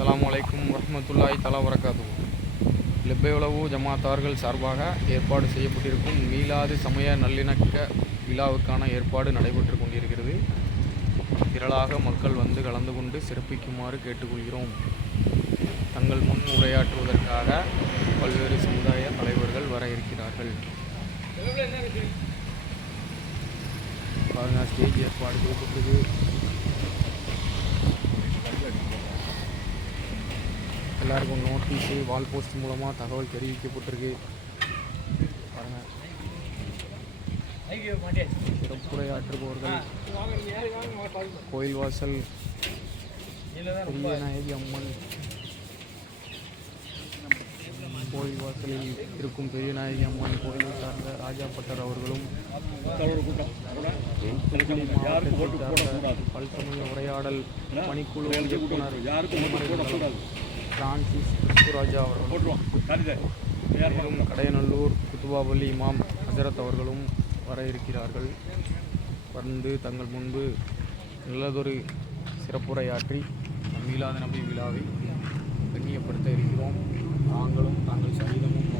அஸ்ஸலாமு அலைக்கும் வரஹ்மத்துல்லாஹி தஆலா வரகாத்துஹு. லெப்பை உலவு ஜமாத்தார்கள் சார்பாக ஏற்பாடு செய்யப்பட்டிருக்கும் மீலாது சமய நல்லிணக்க விழாவுக்கான ஏற்பாடு நடைபெற்று கொண்டிருக்கிறது. திரளாக மக்கள் வந்து கலந்து கொண்டு சிறப்பிக்குமாறு கேட்டுக்கொள்கிறோம். தங்கள் முன் உரையாற்றுவதற்காக பல்வேறு சமுதாய தலைவர்கள் வர இருக்கிறார்கள். பாருங்க, ஸ்டேஜ் ஏற்பாடு செய்யப்பட்டிருக்கு. எல்லாருக்கும் நோட்டீஸு வால் போஸ்ட் மூலமாக தகவல் தெரிவிக்கப்பட்டிருக்கு. பாருங்கள், சிறப்புரையாற்றுபவர்கள் கோயில் வாசல் பெரியநாயகி அம்மன் கோயில் வாசலில் இருக்கும் பெரியநாயகி அம்மன் கோயிலை சார்ந்த ராஜாப்பட்டர் அவர்களும் பல்சமய உரையாடல் பணிக்குழு இயக்குனர் பிரான்சிஸ் கிறிஸ்துராஜா அவர்களும் கடையநல்லூர் குத்துபாபள்ளி இமாம் ஹசரத் அவர்களும் வர இருக்கிறார்கள். வந்து தங்கள் முன்பு நல்லதொரு சிறப்புரையாற்றி மீலாது நபி விழாவை கண்ணியப்படுத்த இருக்கிறோம். நாங்களும் தாங்கள் சகிதமும்